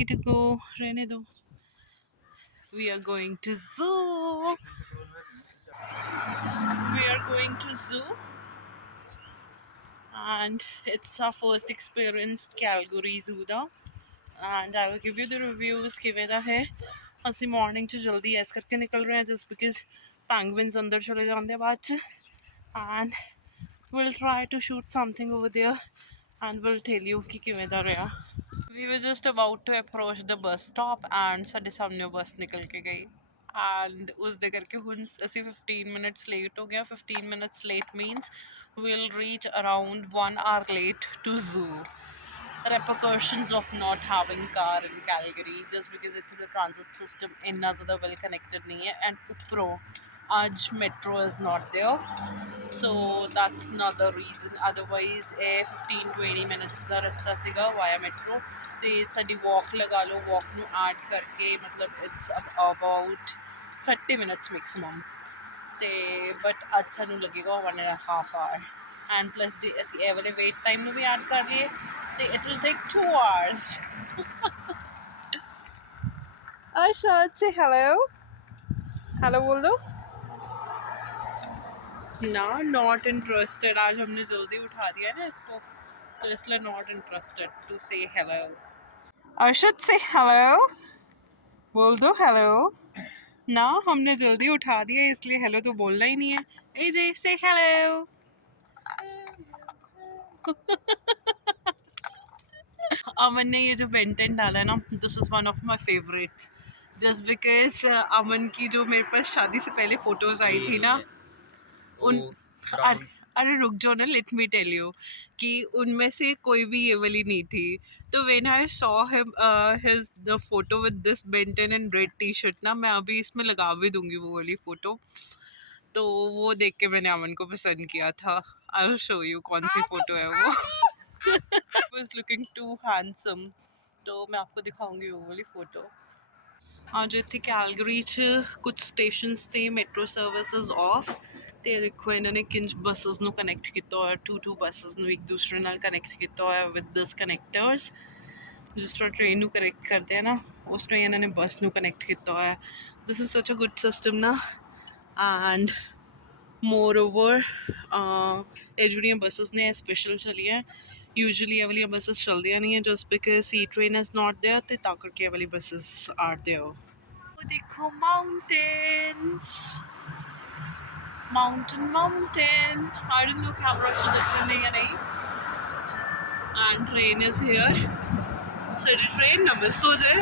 ready to go. Rene do. We are going to zoo. We are going to zoo, and it's our first experience Calgary Zoo da. And I will give you the reviews किवें दा है. ਅਸੀਂ morning ਚ ਜਲਦੀ ਇਸ ਕਰਕੇ ਨਿਕਲ ਰਹੇ ਹਾਂ just because penguins अंदर चले जाते हैं बाद च. And we'll try to shoot something over there and we'll tell you कि किवें दा रहा. We were just about to approach the bus stop and ਸਾਡੇ ਸਾਹਮਣੇ ਬੱਸ ਨਿਕਲ ਕੇ ਗਈ. And ਉਸ ਦੇ ਕਰਕੇ ਹੁਣ ਅਸੀਂ 15 minutes late ਹੋ ਗਿਆ. 15 minutes late means we'll reach around 1 hour late to zoo. Repercussions of not having car in Calgary just because it's the transit system ਇੰਨਾ ਜ਼ਿਆਦਾ well connected ਨਹੀਂ ਹੈ. And ਉੱਪਰੋਂ ਅੱਜ metro is not there. So that's another reason. Otherwise 15-20 minutes ਦਾ ਰਸਤਾ ਸੀਗਾ via metro. ਤੇ ਸਾਡੀ walk ਲਗਾ ਲਓ, walk ਨੂੰ add ਕਰਕੇ ਮਤਲਬ it's about 30 minutes maximum. ਤੇ but ਅੱਜ ਸਾਨੂੰ ਲੱਗੇਗਾ 1.5 hour. And plus ਜੇ ਅਸੀਂ ਇਹ ਵਾਲੇ wait time ਨੂੰ ਵੀ add ਕਰ ਲਈਏ ਤੇ it will take 2 hours. Arshad, say hello. Hello बोल दो ना. Not interested. आज हमने जल्दी उठा दिया ना इसको तो इसलिए not interested to say hello. Arshad, say hello. बोल दो hello. ना हमने जल्दी उठा दिया इसलिए hello तो बोलना ही नहीं है. AJ, say hello. अमन ने ये जो बेंटेन डाला है ना, this is one of my favourites just because Aman की जो मेरे पास शादी से पहले फ़ोटोज़ आई थी ना उन अरे रुक जाओ ना, लेट मी टेल यू कि उनमें से कोई भी ये वाली नहीं थी. तो when I saw him his the photo with this Ben Ten and red T shirt ना, मैं अभी इसमें लगा भी दूंगी वो वाली फ़ोटो. तो वो देख के मैंने अमन को पसंद किया था. आई विल शो यू कौन सी फ़ोटो है वो. was looking too handsome. तो मैं आपको दिखाऊंगी वो वाली फ़ोटो. आज इतने कैलगरी च कुछ स्टेशंस थे मेट्रो सर्विसेज ऑफ. ਤੇ ਦੇਖੋ ਇਹਨਾਂ ਨੇ ਕਿੰਜ ਬੱਸਸ ਨੂੰ ਕਨੈਕਟ ਕੀਤਾ ਹੋਇਆ. 2 ਬੱਸਸ ਨੂੰ ਇੱਕ ਦੂਸਰੇ ਨਾਲ ਕਨੈਕਟ ਕੀਤਾ ਹੋਇਆ ਵਿਦ ਦਿਸ ਕਨੈਕਟਰਸ. ਜਿਸ ਤਰ੍ਹਾਂ ਟ੍ਰੇਨ ਨੂੰ ਕਨੈਕਟ ਕਰਦੇ ਆ ਨਾ, ਉਸ ਤਰ੍ਹਾਂ ਇਹਨਾਂ ਨੇ ਬੱਸ ਨੂੰ ਕਨੈਕਟ ਕੀਤਾ ਹੋਇਆ. ਦਿਸ ਇਜ਼ ਸੱਚ ਅ ਗੁੱਡ ਸਿਸਟਮ ਨਾ. ਐਂਡ ਮੋਰ ਓਵਰ ਇਹ ਜਿਹੜੀਆਂ ਬੱਸਸ ਨੇ ਸਪੈਸ਼ਲ ਚਲੀਆਂ. यूजली ये वाली बसेस चलती नहीं है just because the train is not there. तो ता करके ये वाली बसेस आर देयर. देखो mountains. Mountain. I don't know camera से दिख रहे या नहीं. And train is here. साडी ट्रेन ना मिस हो जाए.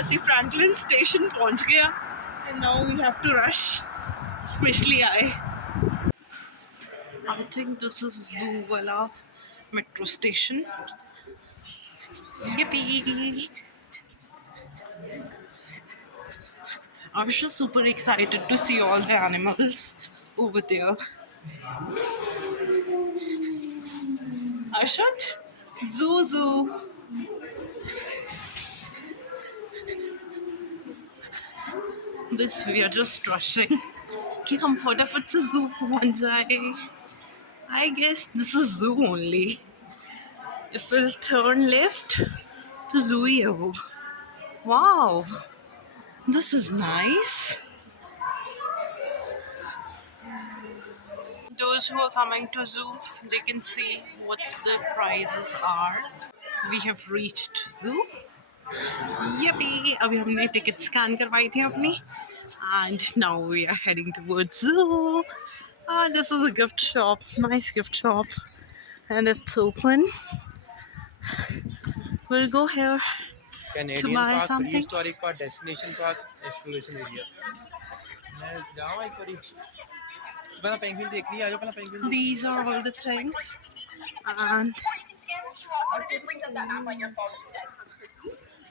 असी फ्रैंकलिन स्टेशन पहुंच गया and now we have to rush. Specially I think this is zoo वाला metro station. Yippee! I was just super excited to see all the animals over there. Arshad, zoo. This we are just rushing. कि हम फटाफट से zoo पहुंच जाए. I guess this is zoo only. If we'll turn left to zoo ही है वो. Wow, this is nice. Those who are coming to zoo, they can see what the prices are. We have reached zoo. Yippee! अभी हमने ticket scan करवाई थी अपनी. And now we are heading towards zoo. This is a gift shop, nice gift shop, and it's open. We'll go here Canadian to buy park, something. Prehistoric park, destination park, exploration area. These are all the things. And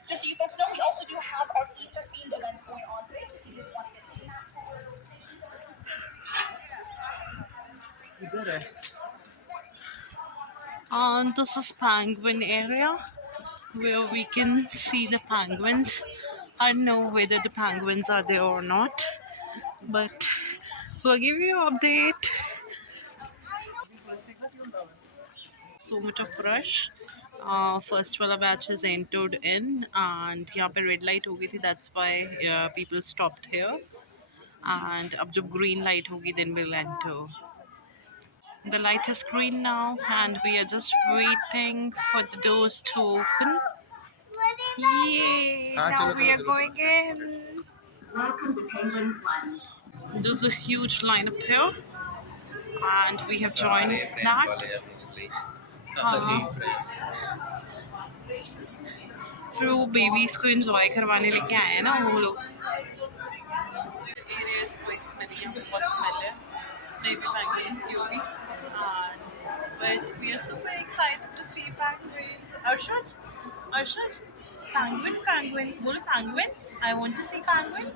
just so you folks know, we also do have our Easter themed events going on today. So if you just want to get this is penguin area where we can see the penguins. I don't know whether the penguins are there or not, but we'll give you an update. So much of rush. First वाला batch has entered in and यहाँ पे red light हो गई थी, that's why people stopped here. And अब जब green light होगी then we'll enter. The light is green now and we are just waiting for the doors to open. Yay! Now we are going in. Welcome to Penguin Plunge. There's a huge lineup here and we have joined that. फिर वो बेबीज को एंजॉय करवाने लेके आए हैं ना वो लोग. एरिया इज क्वाइट स्मेली, यहाँ पे बहुत स्मेल है बेबी पेंगुइन्स की होगी. But we are super excited to see penguins. Arshad, penguin, बोलो penguin. I want to see penguin.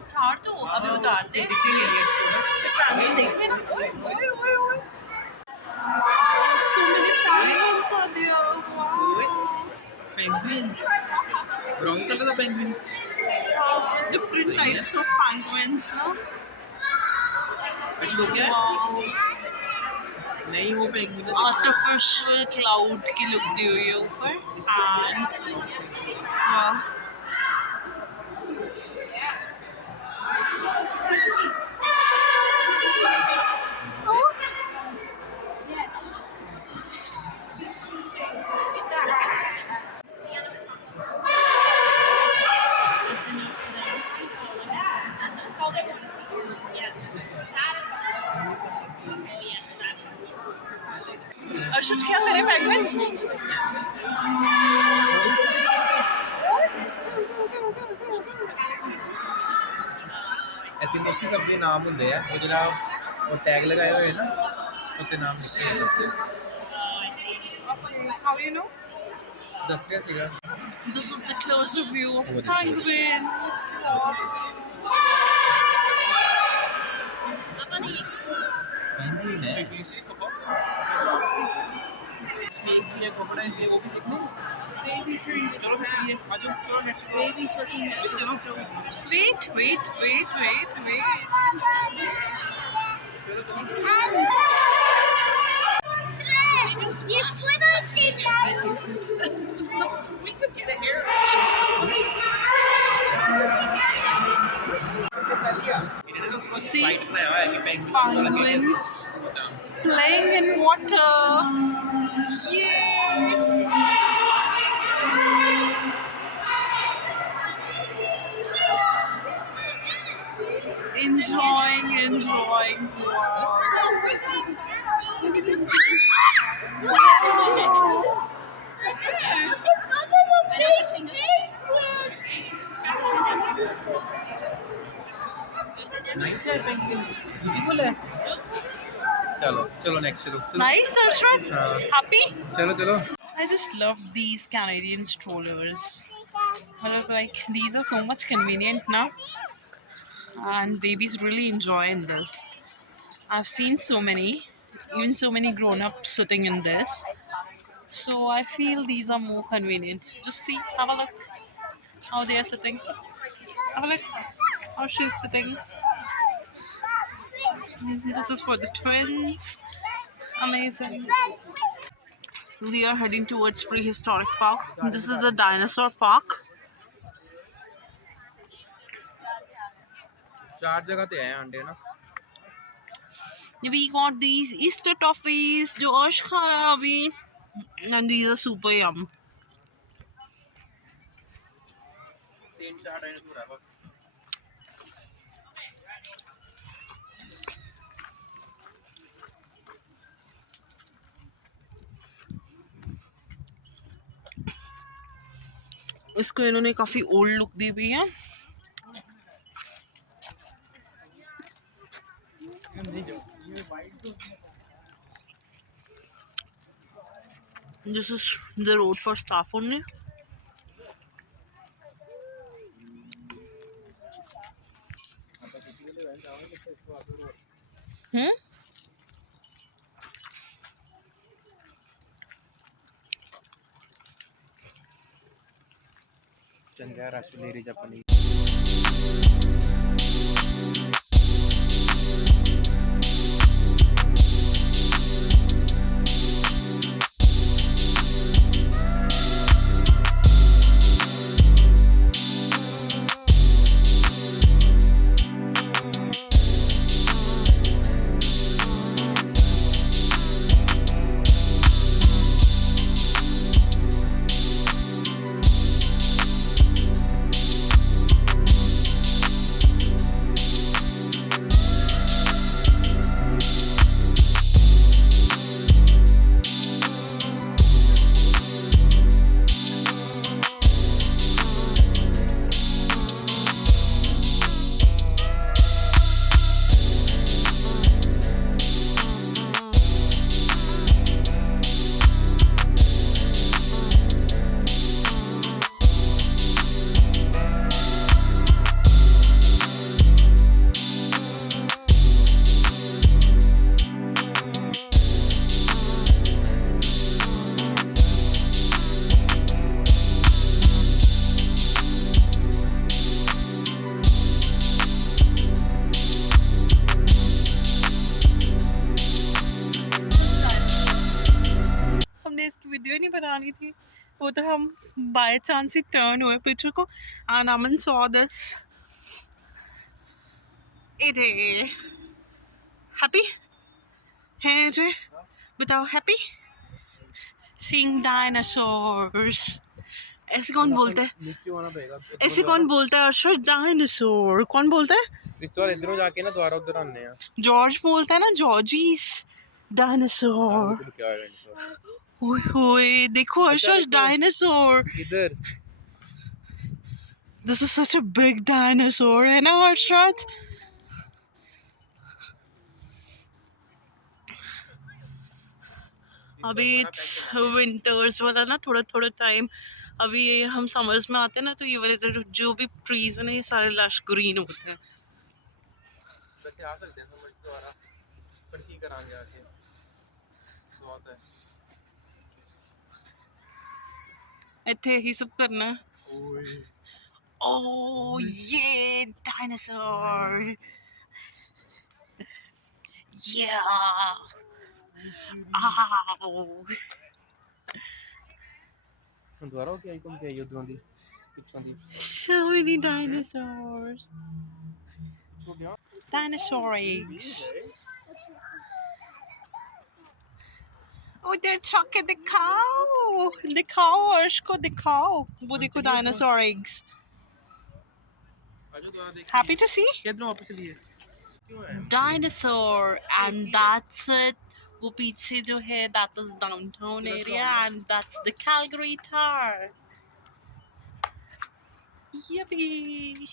उतार दो, अभी उतार दे. फिर penguin देखते ना. ओए. Wow, so many penguins are there. Wow. Penguin. Brown color का penguin. Different types of penguins, no? लोग क्या? Wow. नहीं वो penguin है. Artificial cloud की look दी हुई है ऊपर and wow. अर्शद क्या करे penguins? ਇੱਥੇ ਮੋਸਟਲੀ ਸਭ ਦੇ ਨਾਮ ਹੁੰਦੇ ਆ ਉਹ ਜਿਹੜਾ ਉਹ ਟੈਗ ਲਗਾਏ ਹੋਏ ਨਾ ਉੱਤੇ ਨਾਮ ਲਿਖੇ ਹੋਏ ਹੁੰਦੇ How you know? ਦੱਸ ਰਿਹਾ ਸੀਗਾ. This is the closer view of penguins. penguin है. ये crocodile ये वो भी देखने. चलो चलिए आ जाओ चलो नेक्स्ट. Babies looking at चलो Wait. Yes, we're gonna take that. We could get a hair. See penguins playing in water. Yay! Enjoying. Look at this. Wow. Nice है penguin. ब्यूटीफुल है. चलो नेक्स्ट चलो. Nice, Arshad. Happy? चलो. I just love these Canadian strollers. Like these are so much convenient now, and babies really enjoy in this. I've seen so many, even so many grown-ups sitting in this. So I feel these are more convenient. Just see, have a look how they are sitting. Have a look how she's sitting. This is for the twins. Amazing. We are heading towards Prehistoric Park. This is the Dinosaur Park. चार जगह पे हैं अंडे ना. We got these Easter toffees, जो अर्श खा रहा है अभी, and these are super yum. 3-4 डायनासोर है बस. इसको इन्होंने काफी ओल्ड लुक दी हुई है. This is the road for staff only. Chandra राशि ले रही जापानी. जानी थी, वो तो हम बाय चांस ही टर्न हुए पीछे को, एंड अमन सॉ दिस. इट हैप्पी है जे, बताओ हैप्पी सीइंग डायनासोर्स. ऐसे कौन बोलता है, नीचे होना पड़ेगा ऐसे कौन बोलता है अर्षद? डायनासोर कौन बोलता है? इस बार इधरों जाके ना दोबारा उधर आने हैं जॉर्ज बोलता है ना, जॉर्जीज. डायनासोर. क्या है डायनासोर ओए होए, देखो अच्छा, अर्षद, देखो। डायनासोर. इधर This is such a big dinosaur, है ना अर्षद? अभी इट्स विंटर्स वाला ना, थोड़ा थोड़ा टाइम. अभी ये हम समर्स में आते हैं ना, तो ये वाले जो भी ट्रीज है ना, ये सारे लश ग्रीन होते हैं. वैसे आ सकते हैं समझ दोबारा पर की करांगे आके बहुत है ਇੱਥੇ ही सब करना है. ओए Oh, yeah, dinosaur. Yeah. Ow. दोबारा हो क्या घूम के आई उधरों दी पिछों दी So many dinosaurs. हो गया Dinosaur eggs. Oh, they're talking the cow. दिखाओ अर्श को, दिखाओ. वो देखो dinosaur eggs. आजो दोबारा देख Happy to see? किधरों वापस चलिए क्यों है Dinosaur, and that's it. वो पीछे जो है, that is downtown area, and that's the Calgary Tower. Yippee!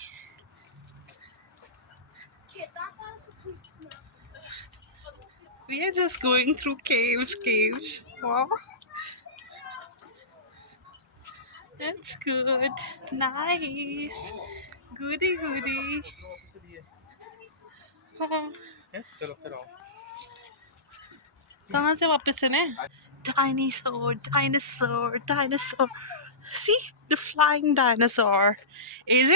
We are just going through caves. Wow, that's good. Nice. Goody goody. हाँ, चलो फिर आओ कहाँ से वापस आने? Dinosaur. See the flying dinosaur. AJ,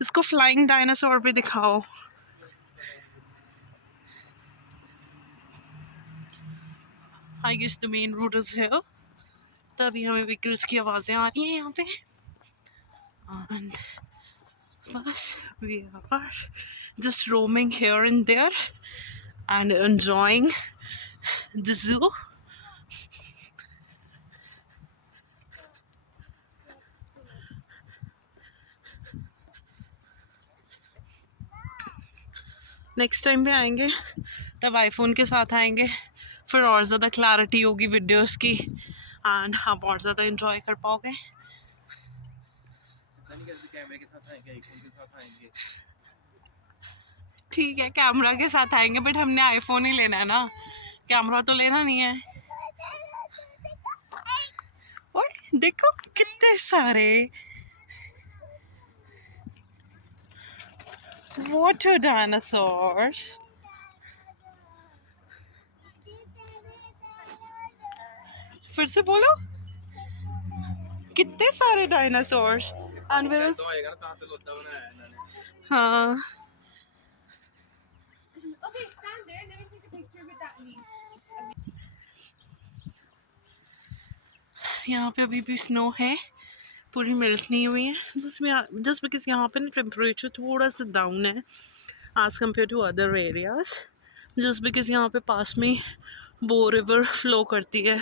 इसको flying dinosaur पे दिखाओ. I guess the main road is here. तभी हमें व्हीकल्स की आवाजें आ रही हैं यहाँ पे. And बस we are just roaming here and there and enjoying the zoo. Next time भी आएंगे तब आईफोन के साथ आएंगे, फिर और ज़्यादा क्लैरिटी होगी वीडियोस की, एंड आप और ज़्यादा एंजॉय कर पाओगे. कैमरे के साथ आएंगे आईफोन के साथ आएंगे ठीक है, कैमरा के साथ आएंगे, बट हमने आईफोन ही लेना है ना, कैमरा तो लेना नहीं है. ओए देखो कितने सारे water dinosaurs. फिर से बोलो, कितने सारे डायनासोर्स. एंड वेयर तो आएगा ना कहां से लोटा बनाया है इन्होंने हाँ, Okay, stand there. Let me take a picture with that leaf. यहाँ पे अभी भी स्नो है, पूरी मेल्ट नहीं हुई है, जस्ट बिकॉज यहाँ पे ना टेम्परेचर थोड़ा सा डाउन है as compared to other areas, just because यहाँ पे पास में बो रिवर फ्लो करती है.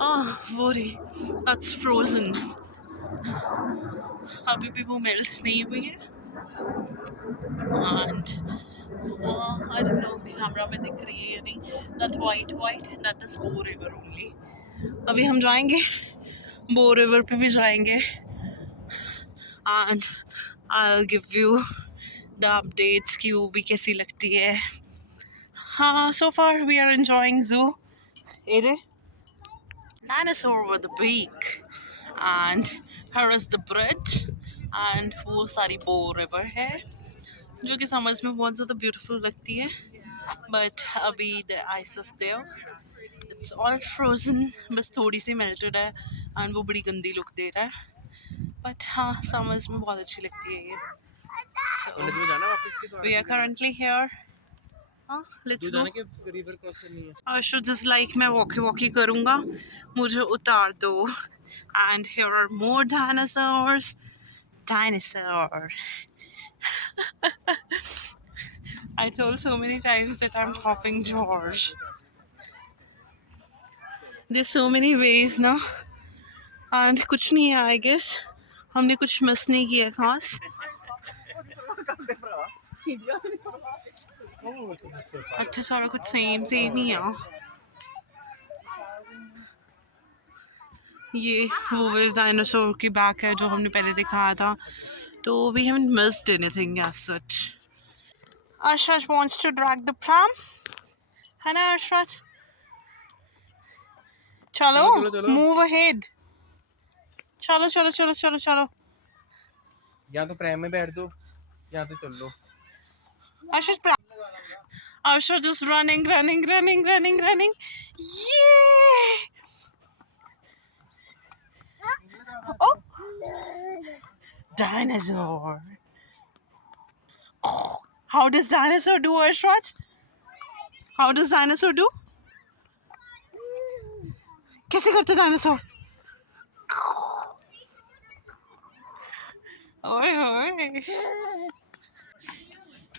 वो रही, दैट्स फ्रोजन. अभी भी वो मेल्ट नहीं हुई है. And I don't know camera में दिख रही है या नहीं, that white that is Bow River only. अभी हम जाएंगे बो रिवर पे भी जाएंगे, and I will give you the updates कि वो भी कैसी लगती है. हाँ, so far we are enjoying zoo. एरे dinosaur with the beak, and here is the bridge, and वो सारी बो रिवर है जो कि समर्स में बहुत ज़्यादा ब्यूटीफुल लगती है, बट अभी the ice is there, it's all frozen, बस थोड़ी सी मेल्टेड है, एंड वो बड़ी गंदी लुक दे रहा है, बट हाँ समर्स में बहुत अच्छी लगती है ये. उन्हें तो जाना वापस के वी आर करंटली हियर हाँ लेट्स तू गो. जाने के रिवर क्रॉस करनी है. Ashu just like मैं वॉकी वॉकी करूँगा, मुझे उतार दो. And here are more dinosaurs. Dinosaur. I told so many times that I'm hopping George. There's so many ways ना. And कुछ नहीं है I guess. हमने कुछ मिस नहीं किया खास. अच्छा सारा कुछ सेम सेम ही है. ये वो वाले डायनासोर की बैक है जो हमने पहले दिखाया था. तो we haven't missed anything as such. Ashraf wants to drag the pram. है ना Ashraf? चलो चलो, चलो. move ahead. चलो चलो चलो चलो चलो. या तो प्रैम में बैठ दो या तो चल लो. Ashraf just running. Yay! Oh, dinosaur. How does dinosaur do, Ashraf? How does dinosaur do? कैसे करते dinosaur? Oi, oi.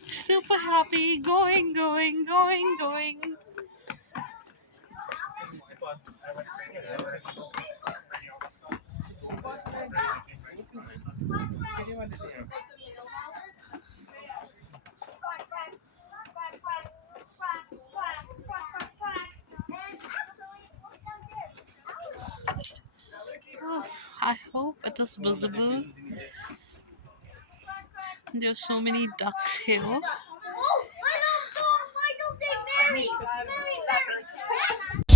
Super happy, going. Oh, I hope it is visible. There are so many ducks here. Oh, I don't take Mary. Mary.